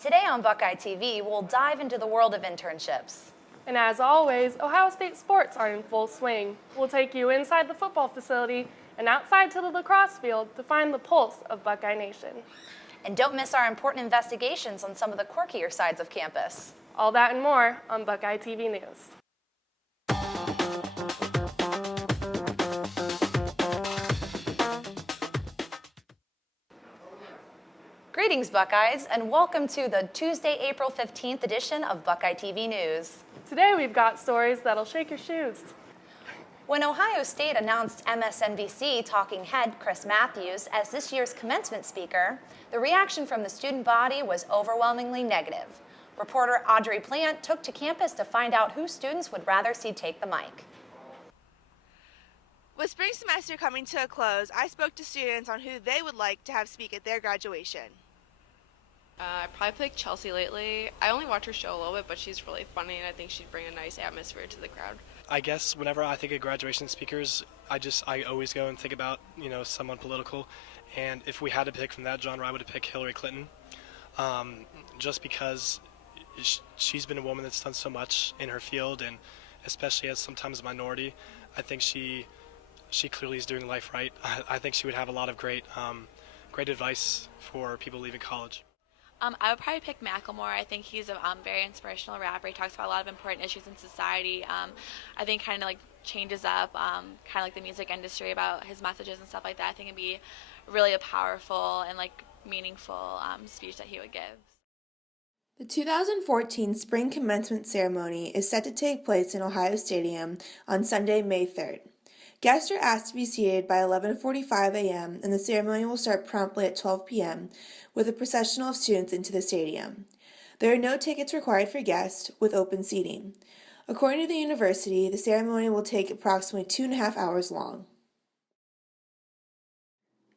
Today on Buckeye TV, we'll dive into the world of internships. And as always, Ohio State sports are in full swing. We'll take you inside the football facility and outside to the lacrosse field to find the pulse of Buckeye Nation. And don't miss our important investigations on some of the quirkier sides of campus. All that and more on Buckeye TV News. Greetings, Buckeyes, and welcome to the Tuesday, April 15th edition of Buckeye TV News. Today we've got stories that'll shake your shoes. When Ohio State announced MSNBC talking head Chris Matthews as this year's commencement speaker, the reaction from the student body was overwhelmingly negative. Reporter Audrey Plant took to campus to find out who students would rather see take the mic. With spring semester coming to a close, I spoke to students on who they would like to have speak at their graduation. I probably picked Chelsea lately. I only watch her show a little bit, but she's really funny, and I think she'd bring a nice atmosphere to the crowd. I guess whenever I think of graduation speakers, I always go and think about, someone political. And if we had to pick from that genre, I would pick Hillary Clinton. Just because she's been a woman that's done so much in her field, and especially as sometimes a minority, I think she clearly is doing life right. I think she would have a lot of great advice for people leaving college. I would probably pick Macklemore. I think he's a very inspirational rapper. He talks about a lot of important issues in society. I think kind of like changes up kind of like the music industry about his messages and stuff like that. I think it'd be really a powerful and like meaningful speech that he would give. The 2014 spring commencement ceremony is set to take place in Ohio Stadium on Sunday, May 3rd. Guests are asked to be seated by 11:45 a.m. and the ceremony will start promptly at 12 p.m. with a processional of students into the stadium. There are no tickets required for guests, with open seating. According to the university, the ceremony will take approximately 2.5 hours long.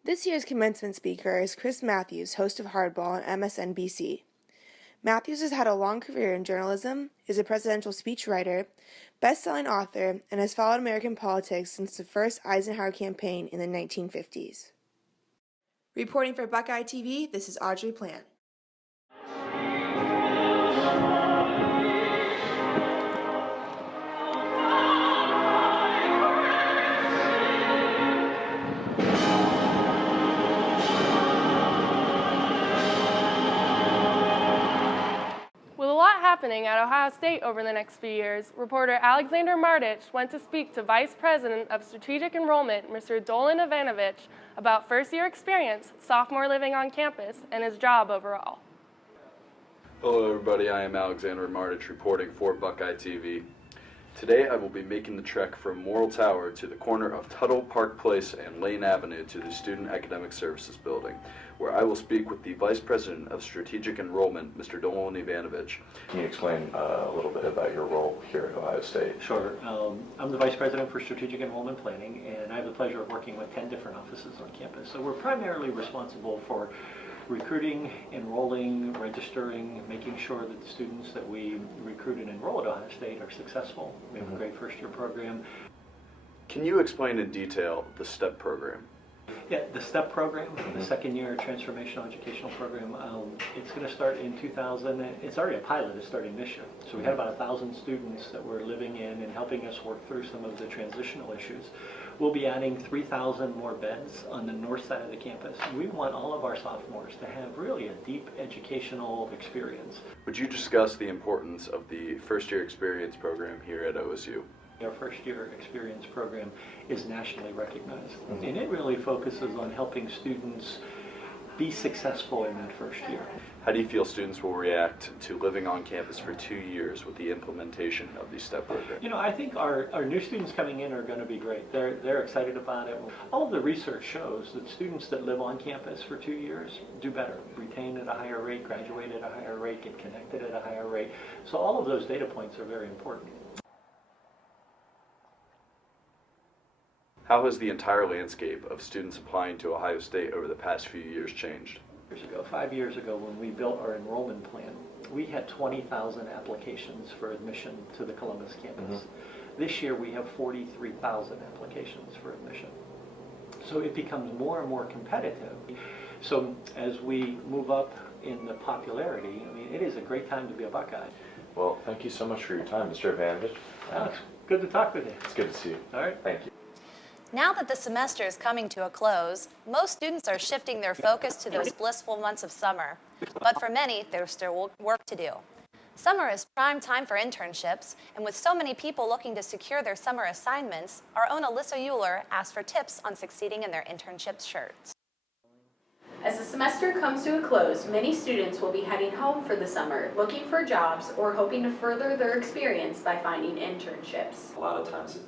This year's commencement speaker is Chris Matthews, host of Hardball on MSNBC. Matthews has had a long career in journalism, is a presidential speechwriter, best-selling author, and has followed American politics since the first Eisenhower campaign in the 1950s. Reporting for Buckeye TV, this is Audrey Plant. Happening at Ohio State over the next few years, reporter Alexander Mardich went to speak to Vice President of Strategic Enrollment, Mr. Dolan Ivanovich, about first-year experience, sophomore living on campus, and his job overall. Hello everybody, I am Alexander Mardich reporting for Buckeye TV. Today I will be making the trek from Morrill Tower to the corner of Tuttle Park Place and Lane Avenue to the Student Academic Services Building, where I will speak with the Vice President of Strategic Enrollment, Mr. Dolan Ivanovich. Can you explain a little bit about your role here at Ohio State? Sure. I'm the Vice President for Strategic Enrollment Planning, and I have the pleasure of working with 10 different offices on campus. So we're primarily responsible for recruiting, enrolling, registering, making sure that the students that we recruit and enroll at Ohio State are successful. We have a great first-year program. Can you explain in detail the STEP program? Yeah, the STEP program, the second-year transformational educational program, it's going to start in 2000. It's already a pilot. It's starting this year. So we had about 1,000 students that were living in and helping us work through some of the transitional issues. We'll be adding 3,000 more beds on the north side of the campus. We want all of our sophomores to have really a deep educational experience. Would you discuss the importance of the first-year experience program here at OSU? Our first-year experience program is nationally recognized, and it really focuses on helping students be successful in that first year. How do you feel students will react to living on campus for 2 years with the implementation of the STEP program? I think our new students coming in are going to be great. They're excited about it. All of the research shows that students that live on campus for 2 years do better, retain at a higher rate, graduate at a higher rate, get connected at a higher rate. So all of those data points are very important. How has the entire landscape of students applying to Ohio State over the past few years changed? 5 years ago, when we built our enrollment plan, we had 20,000 applications for admission to the Columbus campus. This year we have 43,000 applications for admission. So it becomes more and more competitive. So as we move up in the popularity, I mean, it is a great time to be a Buckeye. Well, thank you so much for your time, Mr. Ivanovich. Alex, good to talk with you. It's good to see you. All right. Thank you. Now that the semester is coming to a close, most students are shifting their focus to those blissful months of summer. But for many, there's still work to do. Summer is prime time for internships, and with so many people looking to secure their summer assignments, our own Alyssa Euler asked for tips on succeeding in their internship shirts. As the semester comes to a close, many students will be heading home for the summer, looking for jobs or hoping to further their experience by finding internships. A lot of times,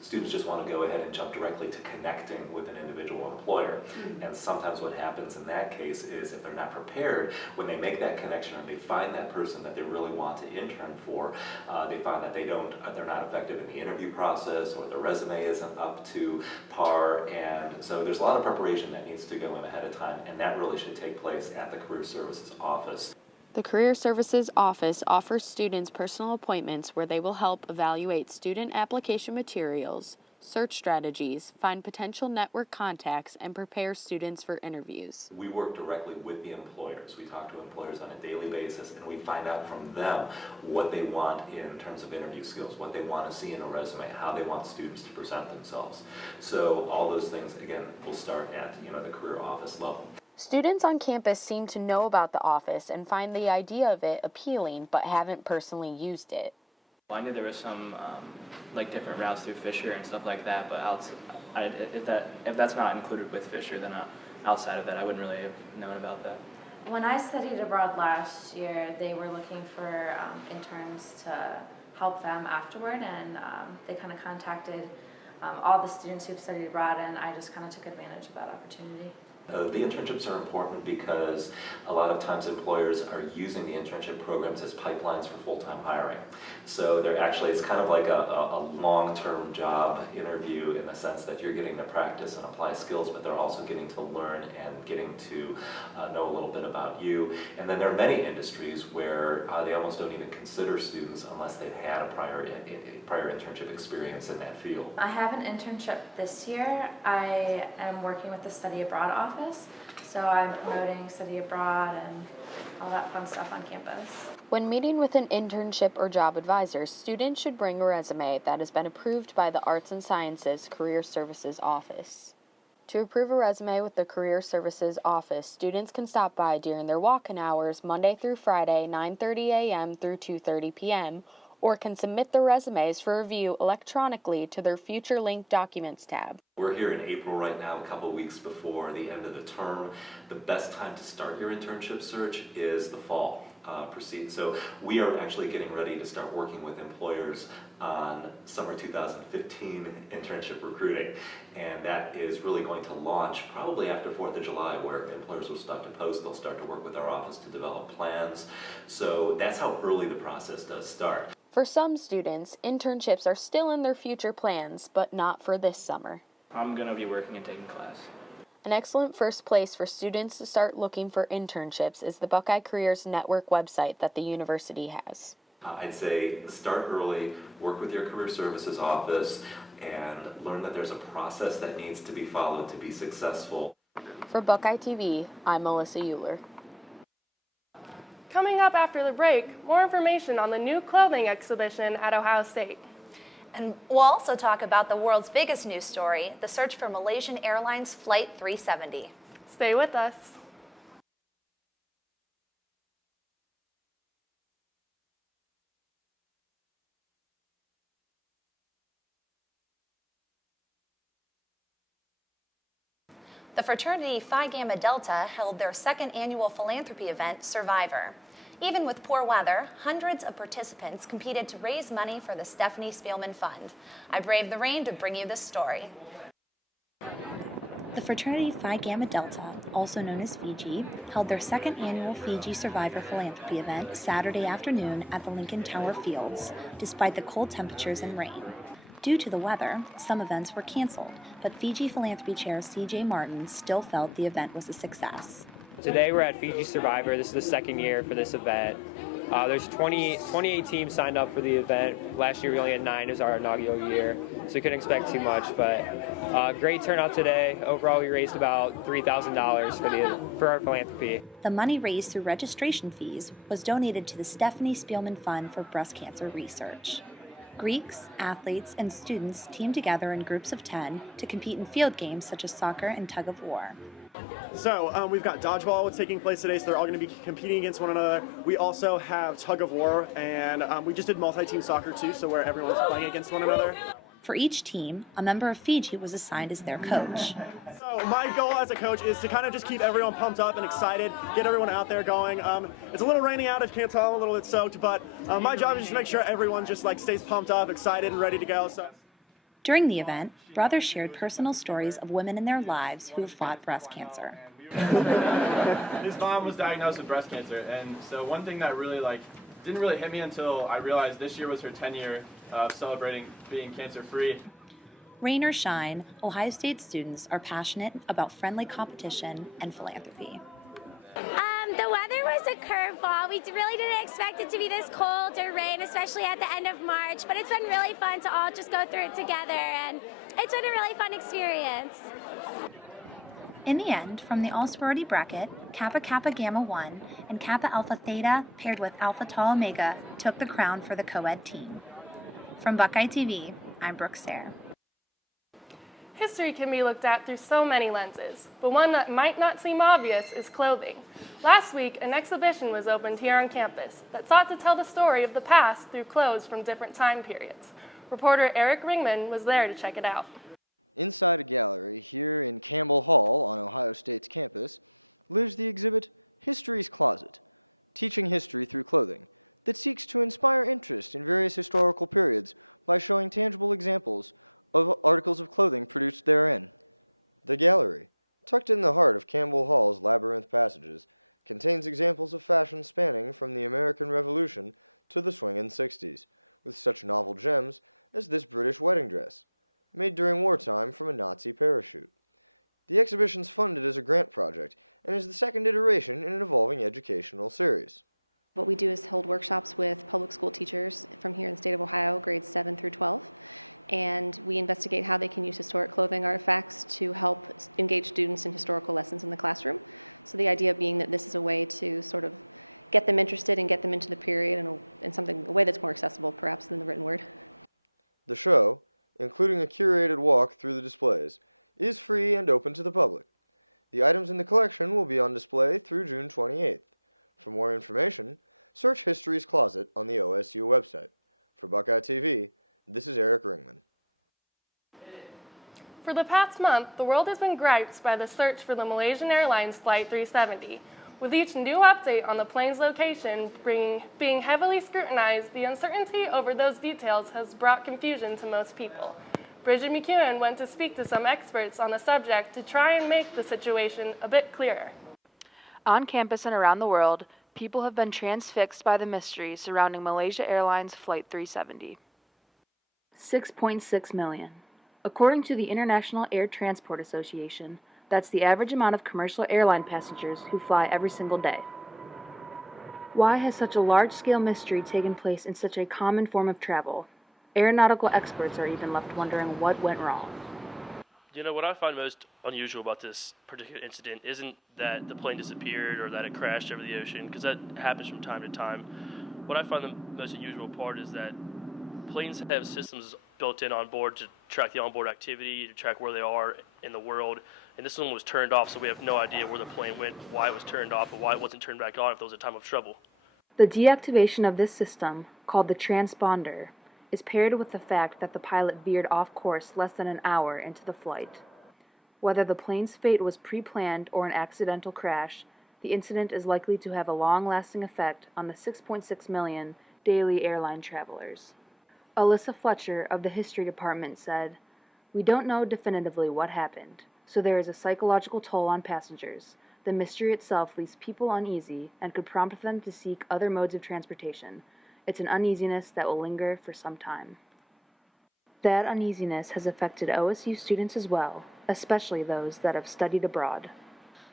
students just want to go ahead and jump directly to connecting with an individual employer. And sometimes what happens in that case is if they're not prepared, when they make that connection or they find that person that they really want to intern for, they find that they're not effective in the interview process, or their resume isn't up to par. And so there's a lot of preparation that needs to go in ahead of time, and that really should take place at the Career Services Office. The Career Services Office offers students personal appointments where they will help evaluate student application materials, search strategies, find potential network contacts, and prepare students for interviews. We work directly with the employers. We talk to employers on a daily basis, and we find out from them what they want in terms of interview skills, what they want to see in a resume, how they want students to present themselves. So all those things, again, will start at the career office level. Students on campus seem to know about the office and find the idea of it appealing, but haven't personally used it. Well, I knew there was some different routes through Fisher and stuff like that, but if that's not included with Fisher, then outside of that, I wouldn't really have known about that. When I studied abroad last year, they were looking for interns to help them afterward, and they kind of contacted all the students who've studied abroad, and I just kind of took advantage of that opportunity. The internships are important because a lot of times employers are using the internship programs as pipelines for full-time hiring. So it's kind of like a long-term job interview in the sense that you're getting to practice and apply skills, but they're also getting to learn and getting to know a little bit about you. And then there are many industries where they almost don't even consider students unless they've had a prior internship experience in that field. I have an internship this year. I am working with the Study Abroad office, so I'm promoting study abroad and all that fun stuff on campus. When meeting with an internship or job advisor, students should bring a resume that has been approved by the Arts and Sciences Career Services Office. To approve a resume with the Career Services Office, students can stop by during their walk-in hours Monday through Friday, 9:30 a.m. through 2:30 p.m., or can submit their resumes for review electronically to their Future Link Documents tab. We're here in April right now, a couple weeks before the end of the term. The best time to start your internship search is the fall. So we are actually getting ready to start working with employers on summer 2015 internship recruiting, and that is really going to launch probably after 4th of July, where employers will start to post, they'll start to work with our office to develop plans. So that's how early the process does start. For some students, internships are still in their future plans, but not for this summer. I'm going to be working and taking class. An excellent first place for students to start looking for internships is the Buckeye Careers Network website that the university has. I'd say start early, work with your Career Services Office, and learn that there's a process that needs to be followed to be successful. For Buckeye TV, I'm Melissa Euler. Coming up after the break, more information on the new clothing exhibition at Ohio State. And we'll also talk about the world's biggest news story, the search for Malaysian Airlines Flight 370. Stay with us. The fraternity Phi Gamma Delta held their second annual philanthropy event, Survivor. Even with poor weather, hundreds of participants competed to raise money for the Stephanie Spielman Fund. I braved the rain to bring you this story. The fraternity Phi Gamma Delta, also known as Fiji, held their second annual Fiji Survivor philanthropy event Saturday afternoon at the Lincoln Tower Fields, despite the cold temperatures and rain. Due to the weather, some events were canceled, but Fiji Philanthropy Chair C.J. Martin still felt the event was a success. Today we're at Fiji Survivor. This is the second year for this event. There's 28 teams signed up for the event. Last year we only had 9. It was our inaugural year, so we couldn't expect too much. But great turnout today. Overall, we raised about $3,000 for our philanthropy. The money raised through registration fees was donated to the Stephanie Spielman Fund for Breast Cancer Research. Greeks, athletes, and students teamed together in groups of 10 to compete in field games such as soccer and tug of war. So we've got dodgeball taking place today, so they're all going to be competing against one another. We also have tug of war, and we just did multi-team soccer too, so where everyone's playing against one another. For each team, a member of Fiji was assigned as their coach. So my goal as a coach is to kind of just keep everyone pumped up and excited, get everyone out there going. It's a little raining out, if you can't tell, I'm a little bit soaked, but my job is just to make sure everyone just stays pumped up, excited, and ready to go. So. During the event, brothers shared personal stories of women in their lives who have fought breast cancer. His mom was diagnosed with breast cancer, and so one thing that really didn't really hit me until I realized this year was her 10-year of celebrating being cancer-free. Rain or shine, Ohio State students are passionate about friendly competition and philanthropy. The weather was a curveball. We really didn't expect it to be this cold or rain, especially at the end of March, but it's been really fun to all just go through it together, and it's been a really fun experience. In the end, from the all-sorority bracket, Kappa Kappa Gamma 1 and Kappa Alpha Theta paired with Alpha Tau Omega took the crown for the co-ed team. From Buckeye TV, I'm Brooke Sayre. History can be looked at through so many lenses, but one that might not seem obvious is clothing. Last week, an exhibition was opened here on campus that sought to tell the story of the past through clothes from different time periods. Reporter Eric Ringman was there to check it out. Inside a gallery here in Campbell Hall on Ohio State's campus lives the exhibit History's Closet, teaching history through clothing, that seeks to inspire interest in various historical periods by showing tangible examples of articles of clothing produced therein. The gallery, tucked in the heart of Campbell Hall's labyrinth passages, contains examples of fashion spanning from the American Revolution to the swingin' 60s, with such novel gems as this British wedding dress, made during wartime from a Nazi parachute. The exhibition's funded as a grant project and is the second iteration in an evolving educational series. What we do is hold workshops with public school teachers from here in the state of Ohio, grades 7 through 12, and we investigate how they can use historic clothing artifacts to help engage students in historical lessons in the classroom. So the idea being that this is a way to sort of get them interested and get them into the period in a way that's more accessible perhaps than the written word. The show, including a curated walk through the displays, is free and open to the public. The items in the collection will be on display through June 28th. For more information, search History's Closet on the OSU website. For Buckeye TV, this is Eric Ringman. For the past month, the world has been griped by the search for the Malaysian Airlines Flight 370. With each new update on the plane's location being heavily scrutinized, the uncertainty over those details has brought confusion to most people. Bridget McEwen went to speak to some experts on the subject to try and make the situation a bit clearer. On campus and around the world, people have been transfixed by the mystery surrounding Malaysia Airlines Flight 370. 6.6 million. According to the International Air Transport Association, that's the average amount of commercial airline passengers who fly every single day. Why has such a large-scale mystery taken place in such a common form of travel? Aeronautical experts are even left wondering what went wrong. You know, what I find most unusual about this particular incident isn't that the plane disappeared or that it crashed over the ocean, because that happens from time to time. What I find the most unusual part is that planes have systems built in on board to track the onboard activity, to track where they are in the world, and this one was turned off, so we have no idea where the plane went, why it was turned off, or why it wasn't turned back on if there was a time of trouble. The deactivation of this system, called the transponder, is paired with the fact that the pilot veered off course less than an hour into the flight. Whether the plane's fate was pre-planned or an accidental crash, the incident is likely to have a long-lasting effect on the 6.6 million daily airline travelers. Alyssa Fletcher of the History Department said, "We don't know definitively what happened, so there is a psychological toll on passengers. The mystery itself leaves people uneasy and could prompt them to seek other modes of transportation. It's an uneasiness that will linger for some time." That uneasiness has affected OSU students as well, especially those that have studied abroad.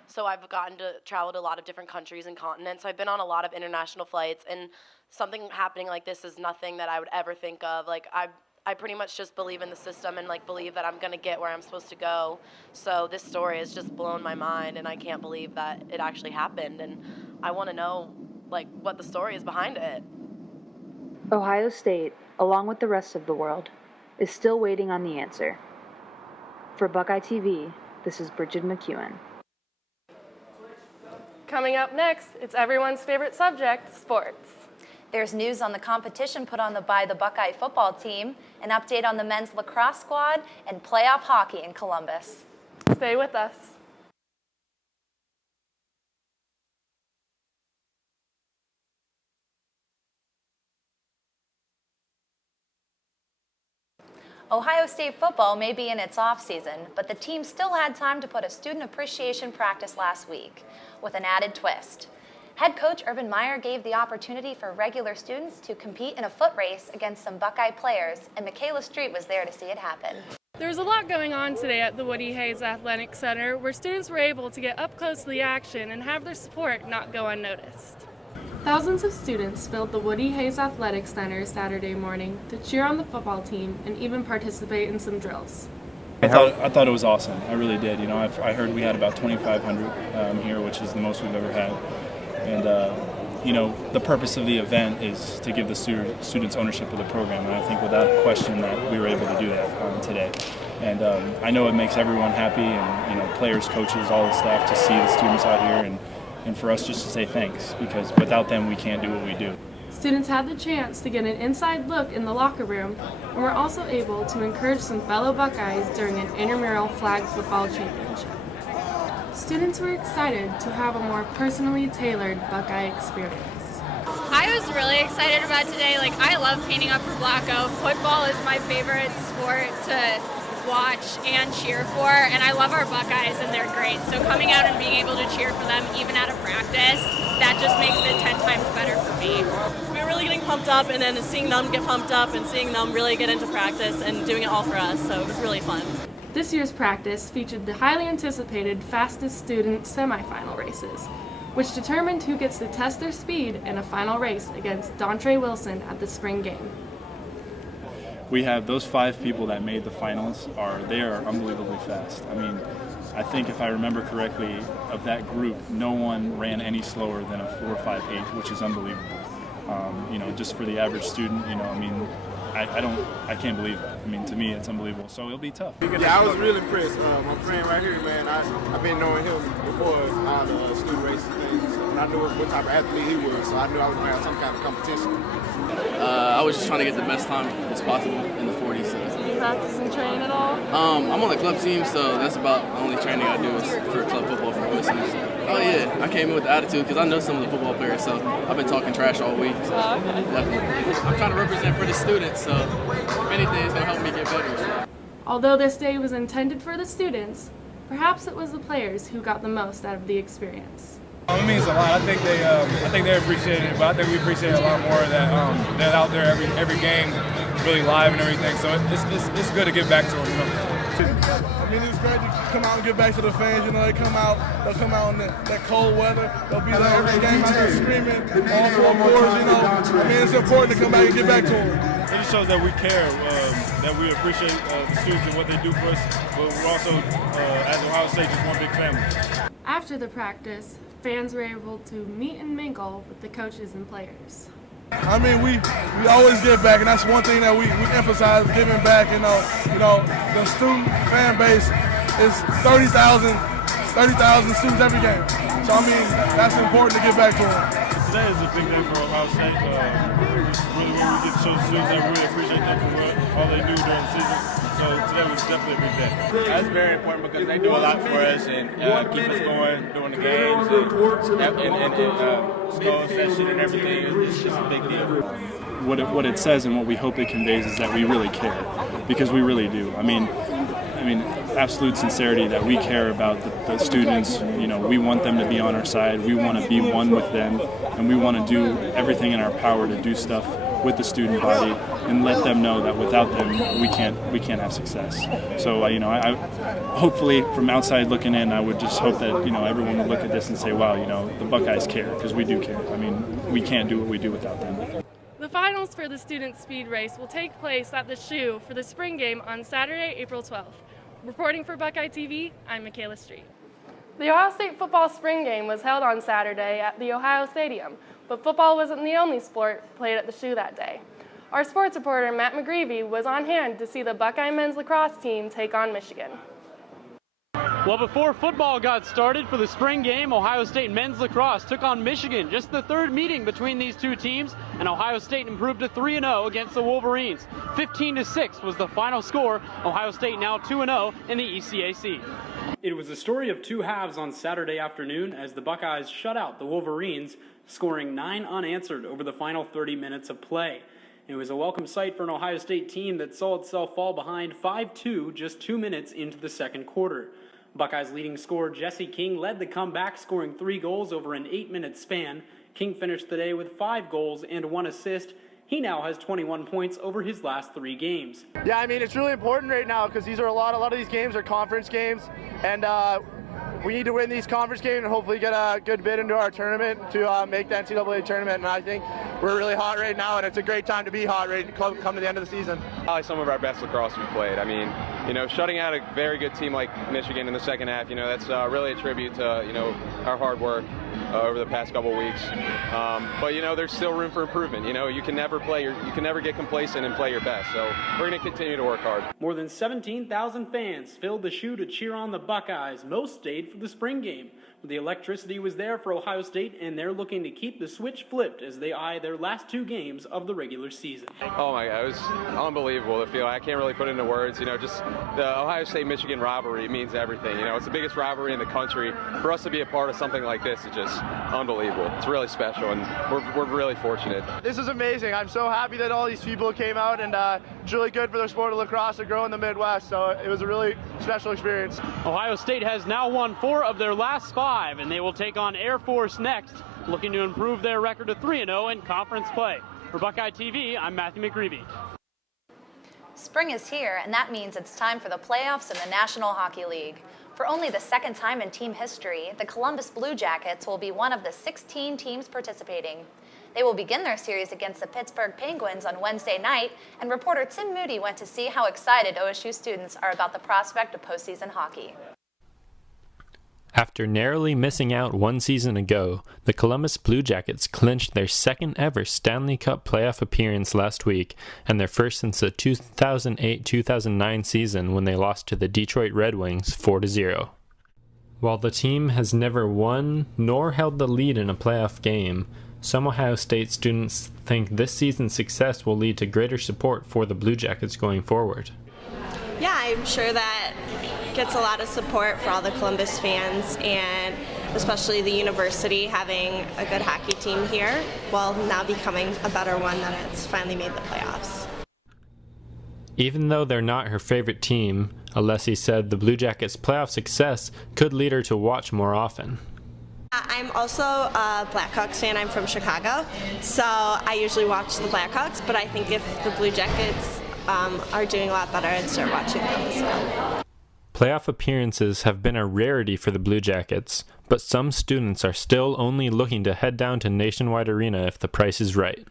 So I've gotten to travel to a lot of different countries and continents. So I've been on a lot of international flights, and something happening like this is nothing that I would ever think of. Like I pretty much just believe in the system and like believe that I'm gonna get where I'm supposed to go. So this story has just blown my mind, and I can't believe that it actually happened. And I want to know like what the story is behind it. Ohio State, along with the rest of the world, is still waiting on the answer. For Buckeye TV, this is Bridget McEwen. Coming up next, it's everyone's favorite subject, sports. There's news on the competition put on by the Buckeye football team, an update on the men's lacrosse squad, and playoff hockey in Columbus. Stay with us. Ohio State football may be in its off-season, but the team still had time to put a student appreciation practice last week, with an added twist. Head coach Urban Meyer gave the opportunity for regular students to compete in a foot race against some Buckeye players, and Michaela Street was there to see it happen. There was a lot going on today at the Woody Hayes Athletic Center, where students were able to get up close to the action and have their support not go unnoticed. Thousands of students filled the Woody Hayes Athletic Center Saturday morning to cheer on the football team and even participate in some drills. I thought it was awesome. I really did. You know, I heard we had about 2,500 here, which is the most we've ever had. And you know, the purpose of the event is to give the students ownership of the program. And I think without question that we were able to do that today. And I know it makes everyone happy, and you know, players, coaches, all the staff, to see the students out here, and for us just to say thanks, because without them we can't do what we do. Students had the chance to get an inside look in the locker room and were also able to encourage some fellow Buckeyes during an intramural flag football championship. Students were excited to have a more personally tailored Buckeye experience. I was really excited about today. Like, I love painting up for Blacko. Football is my favorite sport to watch and cheer for, and I love our Buckeyes, and they're great. So coming out and being able to cheer for them even out of practice, that just makes it 10 times better for me. We're really getting pumped up, and then seeing them get pumped up and seeing them really get into practice and doing it all for us, so it was really fun. This year's practice featured the highly anticipated fastest student semifinal races, which determined who gets to test their speed in a final race against Dontre Wilson at the spring game. We have those 5 people that made the finals they are unbelievably fast. I mean, I think if I remember correctly, of that group, no one ran any slower than a 4.58, which is unbelievable. You know, just for the average student, you know, I mean, I can't believe it. I mean, to me, it's unbelievable. So it'll be tough. I was really impressed. My friend right here, man, I've been knowing him before on school races. I knew I'm happy to be here, so I feel like I was just trying to get the best time as possible in the 40s. So. Do you practice and train at all? I'm on the club team, so that's about the only training I do is for club football for OSU. Oh yeah, I came in with the attitude because I know some of the football players, so I've been talking trash all week. So definitely. I'm trying to represent for the students, so if anything, it's going to help me get better. Although this day was intended for the students, perhaps it was the players who got the most out of the experience. It means a lot. I think they appreciate it, but I think we appreciate it a lot more that they're out there every game, really live and everything. So it's good to get back to them. You know? Hello, hey DJ, the name one more time for Dontre. He continues to do the name. It shows that we care and we appreciate. After the practice, fans were able to meet and mingle with the coaches and players. I mean, we always give back. That's one thing that we emphasize, giving back. You know, the student fan base is 30,000 students every day. So I mean, that's important to get that done. That's very important because they do a lot for us. 1 minute. Can everyone report to the Blacko midfield and take a group shot of everyone? What it says and what we hope it conveys is that we really care, because we really do. I mean, absolute sincerity that we care about the students. You know, we want them to be on our side. We want to be one with them, and we want to do everything in our power to do stuff with the student body and let them know that without them we can't have success. So I hopefully from outside looking in, I would just hope that everyone would look at this and say, wow, the Buckeyes care, because we do care. I mean, we can't do what we do without them. The finals for the student speed race will take place at the Shoe for the spring game on Saturday, April 12th. Reporting for Buckeye TV, I'm Michaela Street. The Ohio State football spring game was held on Saturday at the Ohio Stadium, but football wasn't the only sport played at the Shoe that day. Our sports reporter, Matt McGreevy, was on hand to see the Buckeye men's lacrosse team take on Michigan. It was a story of two halves on Saturday afternoon as the Buckeyes shut out the Wolverines, scoring 9 unanswered over the final 30 minutes of play. It was a welcome sight for an Ohio State team that saw itself fall behind 5-2 just 2 minutes into the second quarter. Buckeyes leading scorer Jesse King led the comeback, scoring 3 goals over an 8-minute span. King finished the day with 5 goals and 1 assist. He now has 21 points over his last 3 games. More than 17,000 fans filled the Shoe to cheer on the Buckeyes. Most stayed for the spring game. The electricity was there for Ohio State, and they're looking to keep the switch flipped as they eye their last 2 games of the regular season. Spring is here, and that means it's time for the playoffs in the National Hockey League. For only the second time in team history, the Columbus Blue Jackets will be one of the 16 teams participating. They will begin their series against the Pittsburgh Penguins on Wednesday night, and reporter Tim Moody went to see how excited OSU students are about the prospect of postseason hockey. After narrowly missing out one season ago, the Columbus Blue Jackets clinched their second ever Stanley Cup playoff appearance last week, and their first since the 2008-2009 season when they lost to the Detroit Red Wings 4-0. While the team has never won nor held the lead in a playoff game, some Ohio State students think this season's success will lead to greater support for the Blue Jackets going forward. Yeah, I'm sure that gets a lot of support for all the Columbus fans, and especially the university having a good hockey team here, while now becoming a better one that it's finally made the playoffs. Even though they're not her favorite team, Alessi said the Blue Jackets' playoff success could lead her to watch more often. I'm also a Blackhawks fan. I'm from Chicago, so I usually watch the Blackhawks, but I think if the Blue Jackets are doing a lot better, I'd start watching them as well. Playoff appearances have been a rarity for the Blue Jackets, but some students are still only looking to head down to Nationwide Arena if the price is right.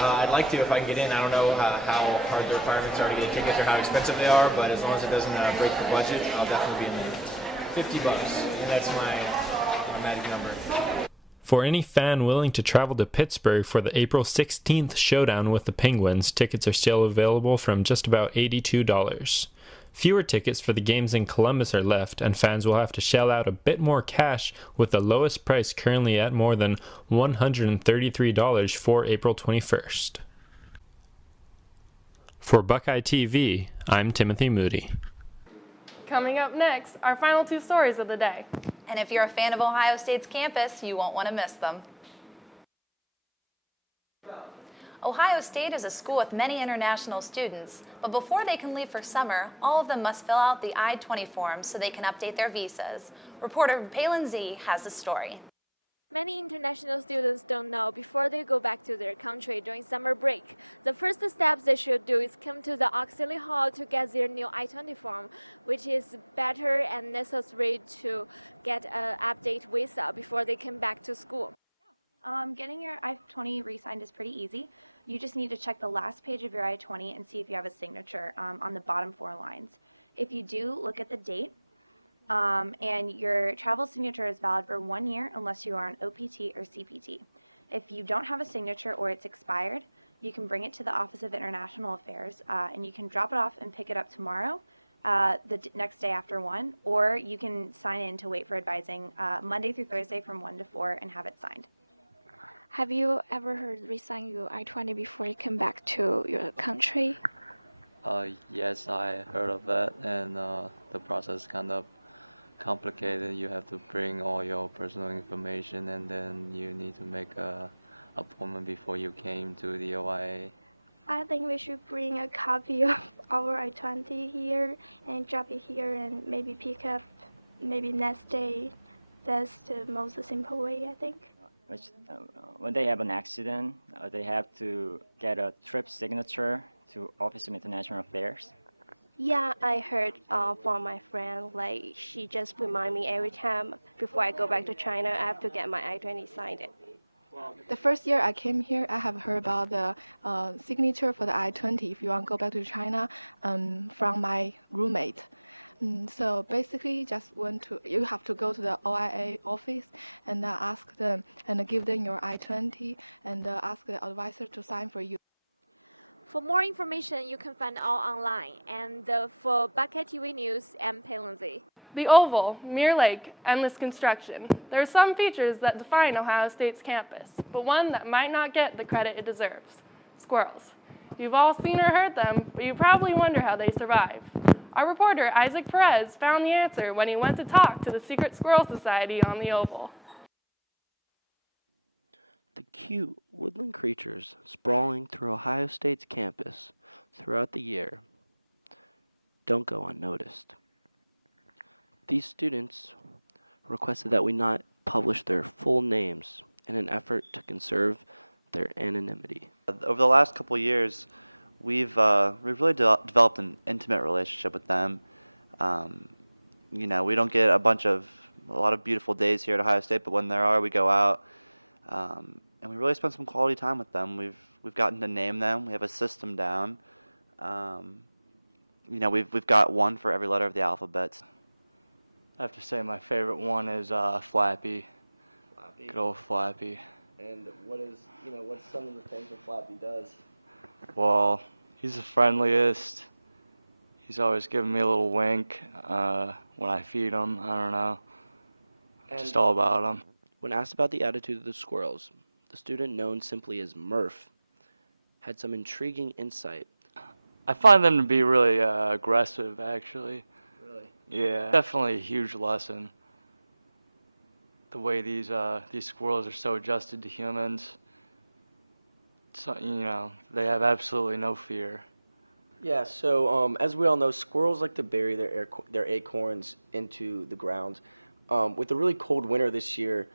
I'd like to if I can get in. I don't know how hard the requirements are to get tickets or how expensive they are, but as long as it doesn't break the budget, I'll definitely be in there. $50, and that's my magic number. For any fan willing to travel to Pittsburgh for the April 16th showdown with the Penguins, tickets are still available from just about $82. Fewer tickets for the games in Columbus are left, and fans will have to shell out a bit more cash, with the lowest price currently at more than $133 for April 21st. For Buckeye TV, I'm Timothy Moody. Coming up next, our final 2 stories of the day. And if you're a fan of Ohio State's campus, you won't want to miss them. Ohio State is a school with many international students, but before they can leave for summer, all of them must fill out the I-20 forms so they can update their visas. Reporter Palin Z has the story. Many international students don't know before they go back to their country during summer break. The first steps they should do is come to the auxiliary hall to get their new I-20 form, which is better and necessary to get an update visa before they come back to school. Getting your I-20 re-signed is pretty easy. You just need to check the last page of your I-20 and see if you have a signature on the bottom 4 lines. If you do, look at the date. And your travel signature is valid for 1 year unless you are an OPT or CPT. If you don't have a signature or it's expired, you can bring it to the Office of International Affairs and you can drop it off and pick it up tomorrow, the next day after 1, or you can sign in to wait for advising Monday through Thursday from 1 to 4 and have it signed. Have you ever heard resign your I-20 before you come back to your country? Yes, I heard of that, and the process kind of complicated. You have to bring all your personal information, and then you need to make a appointment before you came to the OIA. I think we should bring a copy of our I-20 here and drop it here and maybe pick up maybe next day. That's the most simple way, I think. When they have an accident, they have to get a trip signature to Office of International Affairs. Yeah, I heard from my friend, like she just remind me every time before I go back to China, I have to get my I-20 signed. The first year I came here, I have heard about the signature for the I-20 if you want to go back to China from my roommate. So basically, you have to go to the OIA office and ask them and give them your I-20 and ask the advisor to sign for you. For more information, you can find all online. And for Buckeye TV News, I'm Pei Lindsay. The Oval, Mirror Lake, endless construction. There are some features that define Ohio State's campus, but one that might not get the credit it deserves: squirrels. You've all seen or heard them, but you probably wonder how they survive. Our reporter, Isaac Perez, found the answer when he went to talk to the Secret Squirrel Society on the Oval. The cute woodland creatures sprawling through Ohio State's campus throughout the year don't go unnoticed. These students requested that we not publish their full names in an effort to conserve their anonymity. Over the last couple of years, we've really developed an intimate relationship with them. We don't get a lot of beautiful days here at Ohio State, but when there are, we go out. And we really spend some quality time with them. We've gotten to name them. We have a system down. We've got one for every letter of the alphabet. I have to say my favorite one is Flappy. Good old Flappy. And what's some of the things that Flappy does? Well, he's the friendliest. He's always giving me a little wink when I feed him. I don't know. Just all about him. When asked about the attitude of the squirrels, the student known simply as Murph had some intriguing insight. I find them to be really aggressive, actually. Really? Yeah. Definitely a huge lesson. The way these squirrels are so adjusted to humans. So, they have absolutely no fear. Yeah, so as we all know, squirrels like to bury their acorns into the ground. With the really cold winter this year,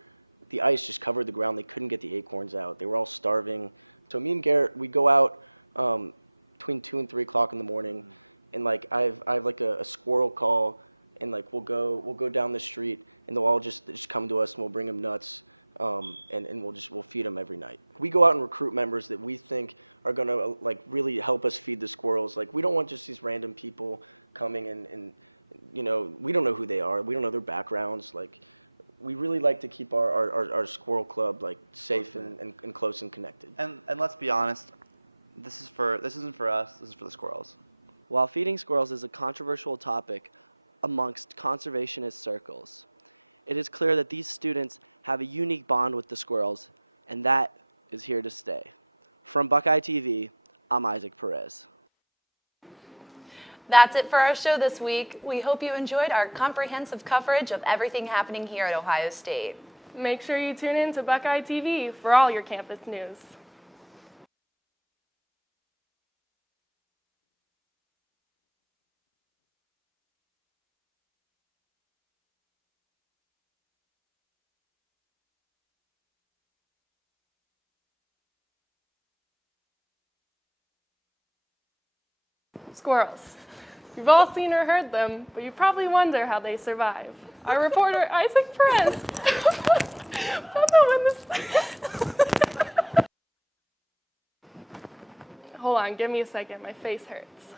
the ice just covered the ground. They couldn't get the acorns out. They were all starving. So me and Garrett, we go out between 2 and 3 o'clock in the morning, and like I have like a squirrel call, and like we'll go down the street, and they'll all just come to us, and we'll bring them nuts, and we'll feed them every night. We go out and recruit members that we think are gonna like really help us feed the squirrels. Like we don't want just these random people coming and we don't know who they are. We don't know their backgrounds. Like we really like to keep our squirrel club like safe and close and connected. And let's be honest, this isn't for us. This is for the squirrels. While feeding squirrels is a controversial topic amongst conservationist circles, it is clear that these students have a unique bond with the squirrels, and that is here to stay. From Buckeye TV, I'm Isaac Perez. That's it for our show this week. We hope you enjoyed our comprehensive coverage of everything happening here at Ohio State. Make sure you tune in to Buckeye TV for all your campus news. Squirrels. You've all seen or heard them, but you probably wonder how they survive. Our reporter, Isaac Perez, found them in this. Hold on, give me a second. My face hurts.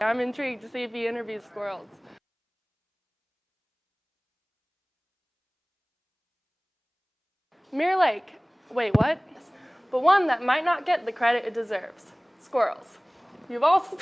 I'm intrigued to see if he interviews squirrels. Mirror Lake. Wait, what? But one that might not get the credit it deserves. Squirrels. You've all seen.